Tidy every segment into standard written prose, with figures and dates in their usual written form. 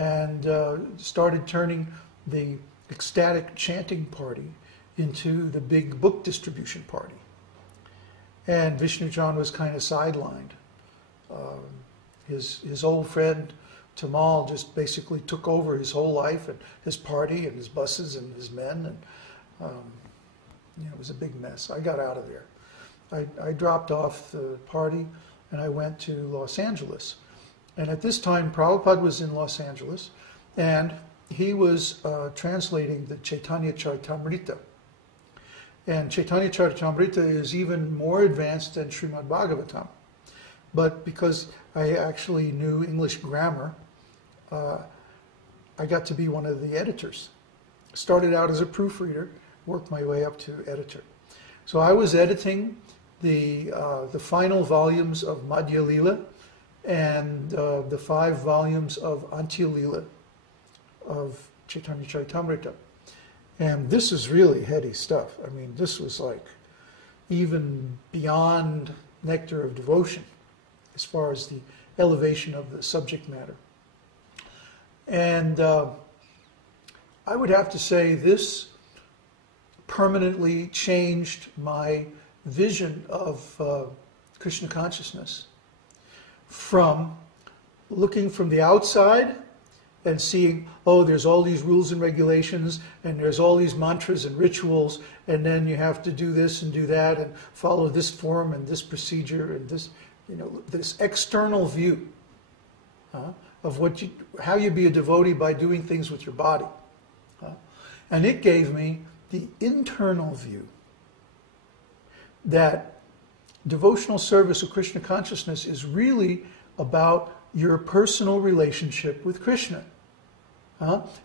and started turning the ecstatic chanting party into the big book distribution party. And Vishnuchan was kind of sidelined. His old friend Tamal just basically took over his whole life and his party and his buses and his men, and it was a big mess. I got out of there. I dropped off the party and I went to Los Angeles. And at this time, Prabhupada was in Los Angeles, and he was translating the Chaitanya Charitamrita. And Chaitanya Charitamrita is even more advanced than Srimad Bhagavatam. But because I actually knew English grammar, I got to be one of the editors. Started out as a proofreader, worked my way up to editor. So I was editing the final volumes of Madhya Lila and the 5 volumes of Antya Lila of Chaitanya Charitamrita. And this is really heady stuff. I mean, this was like even beyond nectar of devotion as far as the elevation of the subject matter. And I would have to say this permanently changed my vision of Krishna consciousness from looking from the outside and seeing, oh, there's all these rules and regulations, and there's all these mantras and rituals, and then you have to do this and do that, and follow this form and this procedure, and this, this external view of how you be a devotee by doing things with your body. And it gave me the internal view that devotional service of Krishna consciousness is really about your personal relationship with Krishna,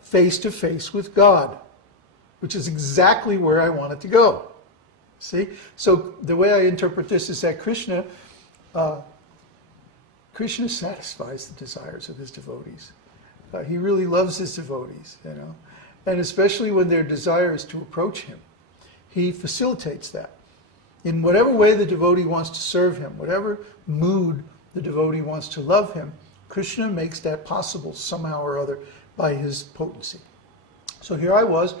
face to face with God, which is exactly where I wanted to go. See? So the way I interpret this is that Krishna satisfies the desires of his devotees. He really loves his devotees, and especially when their desire is to approach him, he facilitates that. In whatever way the devotee wants to serve him, whatever mood the devotee wants to love him, Krishna makes that possible somehow or other by his potency. So here I was.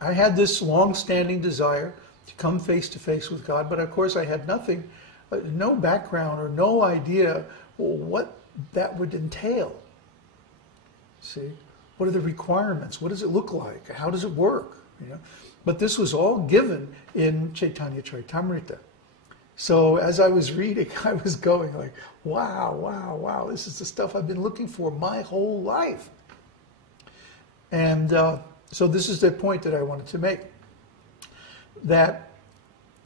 I had this long-standing desire to come face to face with God, but of course I had nothing, no background or no idea what that would entail. See? What are the requirements? What does it look like? How does it work? But this was all given in Chaitanya Charitamrita. So as I was reading, I was going like, wow, wow, wow, this is the stuff I've been looking for my whole life. And so this is the point that I wanted to make. That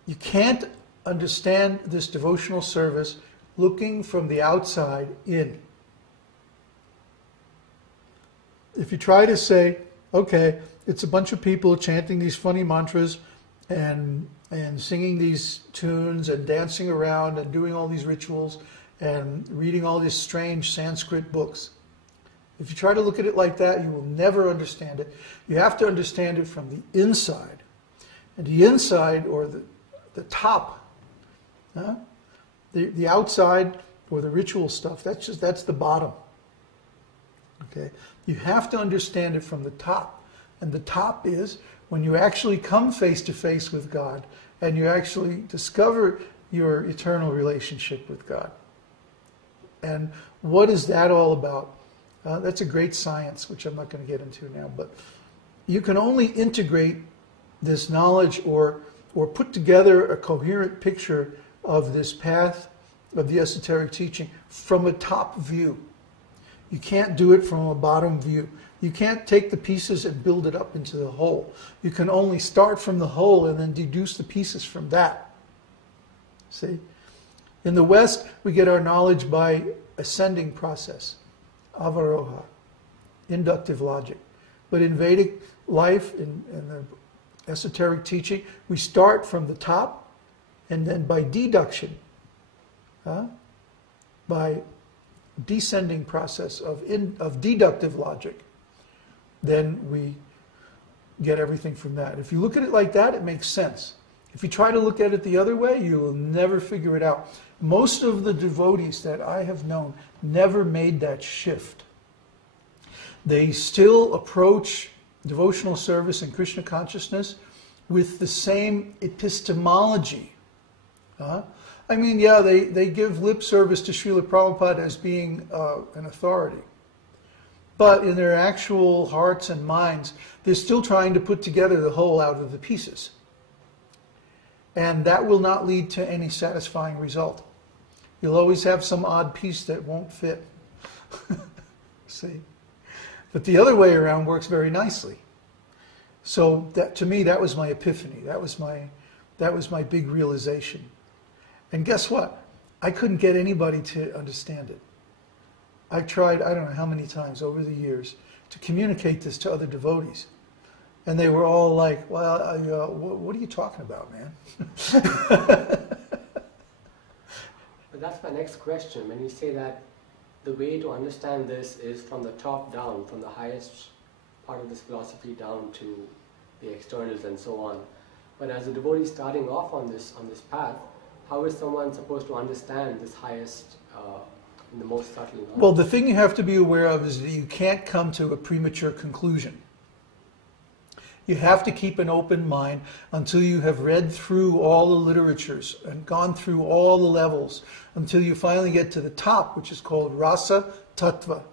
you can't understand this devotional service looking from the outside in. If you try to say, okay, it's a bunch of people chanting these funny mantras and singing these tunes and dancing around and doing all these rituals and reading all these strange Sanskrit books. If you try to look at it like that, you will never understand it. You have to understand it from the inside. And the inside, or the top, the outside or the ritual stuff, that's the bottom. Okay? You have to understand it from the top. And the top is when you actually come face to face with God and you actually discover your eternal relationship with God. And what is that all about? That's a great science, which I'm not going to get into now. But you can only integrate this knowledge or put together a coherent picture of this path of the esoteric teaching from a top view. You can't do it from a bottom view. You can't take the pieces and build it up into the whole. You can only start from the whole and then deduce the pieces from that. See? In the West, we get our knowledge by ascending process, avaroha, inductive logic. But in Vedic life, in the esoteric teaching, we start from the top and then by deduction, by descending process of deductive logic, then we get everything from that. If you look at it like that, it makes sense. If you try to look at it the other way, you will never figure it out. Most of the devotees that I have known never made that shift. They still approach devotional service and Krishna consciousness with the same epistemology. I mean, yeah, they give lip service to Srila Prabhupada as being an authority. But in their actual hearts and minds, they're still trying to put together the whole out of the pieces. And that will not lead to any satisfying result. You'll always have some odd piece that won't fit. See? But the other way around works very nicely. So that, to me, that was my epiphany. That was my big realization. And guess what? I couldn't get anybody to understand it. I tried, I don't know how many times over the years, to communicate this to other devotees. And they were all like, well, what are you talking about, man? But that's my next question. When you say that the way to understand this is from the top down, from the highest part of this philosophy down to the externals and so on. But as a devotee starting off on this path, how is someone supposed to understand this highest in the most subtle knowledge? Well, the thing you have to be aware of is that you can't come to a premature conclusion. You have to keep an open mind until you have read through all the literatures and gone through all the levels until you finally get to the top, which is called Rasa Tattva.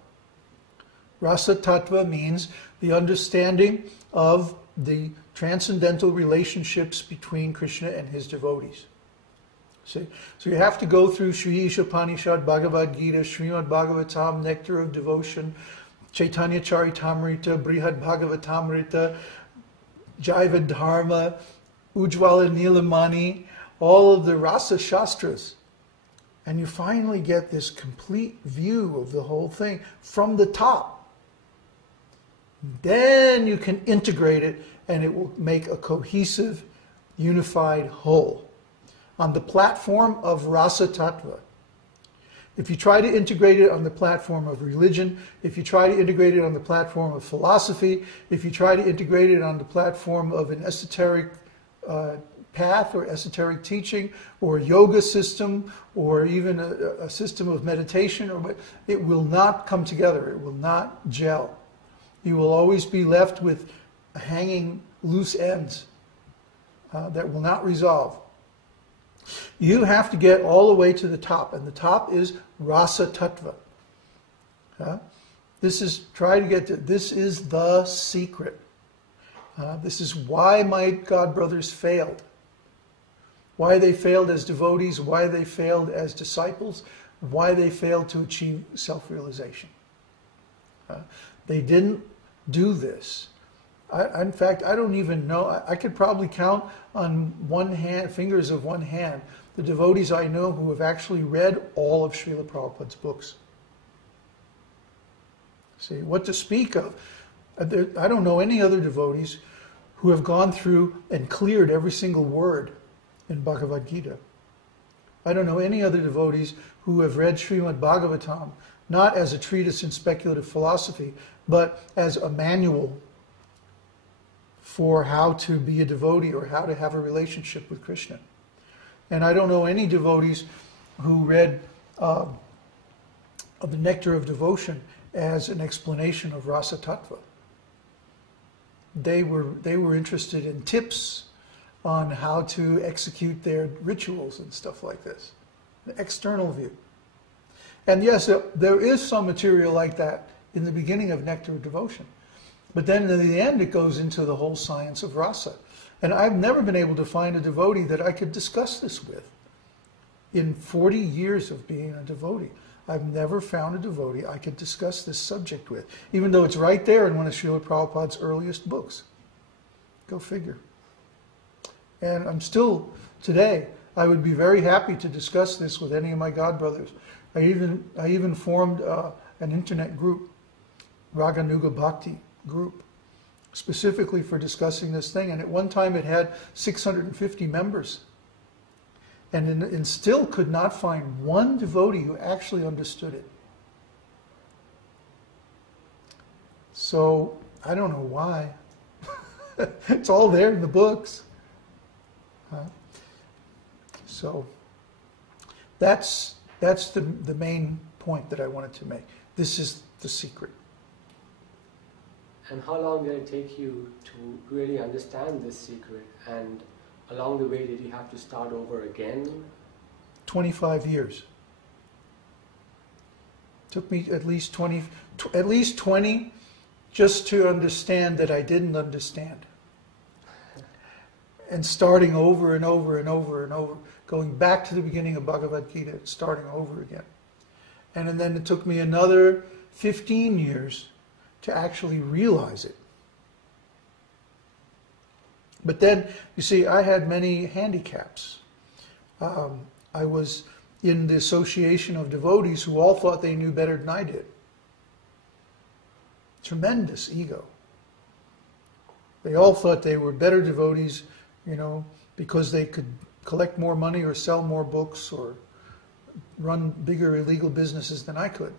Rasa Tattva means the understanding of the transcendental relationships between Krishna and his devotees. See? So you have to go through Sri Ishopanishad, Bhagavad Gita, Srimad Bhagavatam, Nectar of Devotion, Chaitanya Charitamrita, Brihad Bhagavatamrita, Jaiva Dharma, Ujjvala Nilamani, all of the Rasa Shastras. And you finally get this complete view of the whole thing from the top. Then you can integrate it and it will make a cohesive, unified whole on the platform of Rasa Tattva. If you try to integrate it on the platform of religion, if you try to integrate it on the platform of philosophy, if you try to integrate it on the platform of an esoteric path or esoteric teaching or a yoga system or even a system of meditation, it will not come together. It will not gel. You will always be left with hanging loose ends that will not resolve. You have to get all the way to the top, and the top is Rasa Tattva. This is the secret. This is why my God brothers failed. Why they failed as devotees, why they failed as disciples, why they failed to achieve self-realization. They didn't do this. In fact, I don't even know. I could probably count on one hand, fingers of one hand, the devotees I know who have actually read all of Srila Prabhupada's books. See, what to speak of? I don't know any other devotees who have gone through and cleared every single word in Bhagavad Gita. I don't know any other devotees who have read Srimad Bhagavatam, not as a treatise in speculative philosophy, but as a manual for how to be a devotee or how to have a relationship with Krishna. And I don't know any devotees who read the Nectar of Devotion as an explanation of Rasa Tattva. They were interested in tips on how to execute their rituals and stuff like this, the external view. And yes, there is some material like that in the beginning of Nectar of Devotion. But then in the end, it goes into the whole science of rasa. And I've never been able to find a devotee that I could discuss this with. In 40 years of being a devotee, I've never found a devotee I could discuss this subject with, even though it's right there in one of Srila Prabhupada's earliest books. Go figure. And I'm still, today, I would be very happy to discuss this with any of my godbrothers. I even formed an internet group, Raganuga Bhakti group, specifically for discussing this thing. And at one time it had 650 members. And still could not find one devotee who actually understood it. So, I don't know why. It's all there in the books. So, that's the main point that I wanted to make. This is the secret. And how long did it take you to really understand this secret? And along the way, did you have to start over again? 25 years. Took me at least 20 just to understand that I didn't understand. And starting over and over and over and over, going back to the beginning of Bhagavad Gita, starting over again. And then it took me another 15 years to actually realize it. But then, you see, I had many handicaps. I was in the association of devotees who all thought they knew better than I did. Tremendous ego. They all thought they were better devotees, because they could collect more money or sell more books or run bigger illegal businesses than I could.